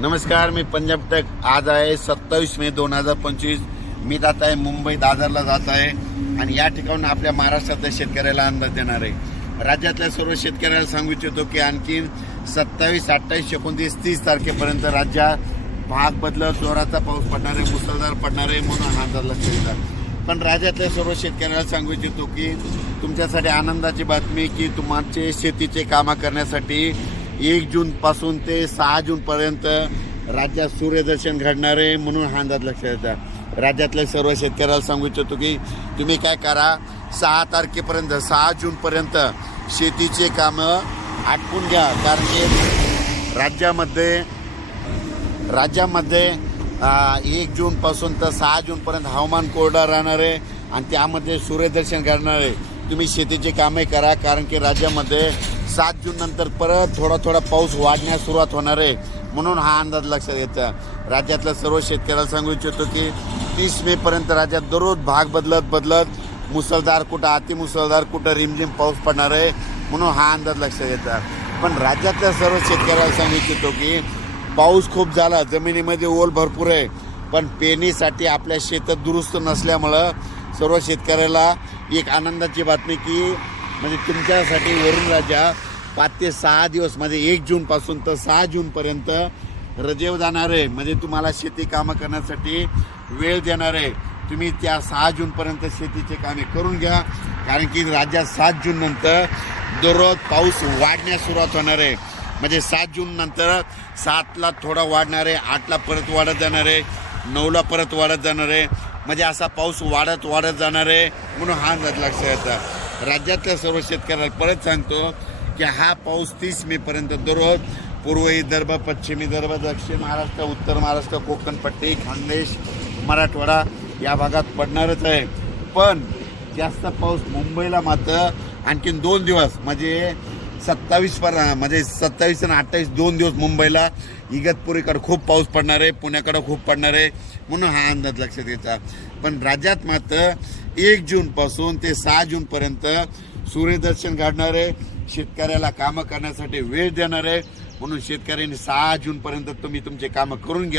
नमस्कार, मी पंजाब टेक. आज आहे 27 मे 2025. मी जात आहे मुंबई दादरला जात आहे आणि या ठिकाणून आपल्या महाराष्ट्रातल्या शेतकऱ्याला अंदाज देणार आहे. राज्यातल्या सर्व शेतकऱ्याला सांगू इच्छितो की आणखीन 27, 28, 29, 30 तारखेपर्यंत राज्यात भाग बदलत जोराचा पाऊस पडणार आहे, मुसळधार पडणार आहे म्हणून हा अंदाज लक्षात येतात. पण राज्यातल्या सर्व शेतकऱ्याला सांगू इच्छितो की तुमच्यासाठी आनंदाची बातमी की तुमचे शेतीचे कामं करण्यासाठी 1 जून पासून ते 6 जून पर्यंत राज्यात सूर्यदर्शन घडणार आहे म्हणून हा अंदाज लक्षात येतात. राज्यातल्या सर्व शेतकऱ्याला सांगू इच्छितो की तुम्ही काय करा, 6 तारखेपर्यंत 6 जूनपर्यंत शेतीचे कामं आटपून घ्या. कारण की राज्यामध्ये 1 जूनपासून तर 6 जूनपर्यंत हवामान कोरडं राहणार आहे आणि त्यामध्ये सूर्यदर्शन घडणार आहे. तुम्ही शेतीचे कामे करा, कारण की राज्यामध्ये 7 जून नंतर परत थोडा पाऊस वाढण्यास सुरुवात होणार आहे म्हणून हा अंदाज लक्षात येतो. राज्यातल्या सर्व शेतकऱ्याला सांगू इच्छितो की 30 मे पर्यंत राज्यात दररोज भाग बदलत मुसळधार, कुठं अतिमुसळधार, कुठं रिमझिम पाऊस पडणार आहे म्हणून हा अंदाज लक्षात येतात. पण राज्यातल्या सर्व शेतकऱ्याला सांगू इच्छितो की पाऊस खूप झाला, जमिनीमध्ये ओल भरपूर आहे, पण पेरणीसाठी आपल्या शेतात दुरुस्त नसल्यामुळं सर्व शेतकऱ्याला एक आनंदाची बातमी की म्हणजे तुमच्यासाठी वरून राजा 5 ते 6 दिवस म्हणजे 1 जूनपासून तर 6 जूनपर्यंत रजेवर जाणार आहे. म्हणजे तुम्हाला शेती कामं करण्यासाठी वेळ देणार आहे. तुम्ही त्या 6 जूनपर्यंत शेतीचे कामे करून घ्या, कारण की राज्यात 7 जून नंतर दररोज पाऊस वाढण्यास सुरुवात होणार आहे. म्हणजे 7 जून नंतर 7ला थोडा वाढणार आहे, 8ला परत वाढत जाणार आहे, 9ला परत वाढत जाणार आहे. म्हणजे असा पाऊस वाढत जाणार आहे म्हणून हा अंदाज लक्षात येतात. राज्यातल्या सर्व शेतकऱ्याला परत सांगतो की हा पाऊस 30 मे पर्यंत दररोज पूर्व विदर्भ, पश्चिम विदर्भ, दक्षिण महाराष्ट्र, उत्तर महाराष्ट्र, कोकण पट्टी, खानदेश, मराठवाडा या भागात पडणारच आहे. पण जास्त पाऊस मुंबईला मात्र आणखीन 2 दिवस म्हणजे 27 आणि 28 2 दिवस मुंबईला इगतपुरीकडे खूप पाऊस पडणार आहे, पुण्याकडे खूप पडणार आहे म्हणून हा अंदाज लक्षात येतात. पण राज्यात मात्र 1 जूनपासून ते 6 जूनपर्यंत सूर्यदर्शन घडणार आहे. शेतकऱ्याला कामं करण्यासाठी वेळ देणार आहे म्हणून शेतकऱ्यांनी 6 जूनपर्यंत तुम्ही तुमचे कामं करून घ्या.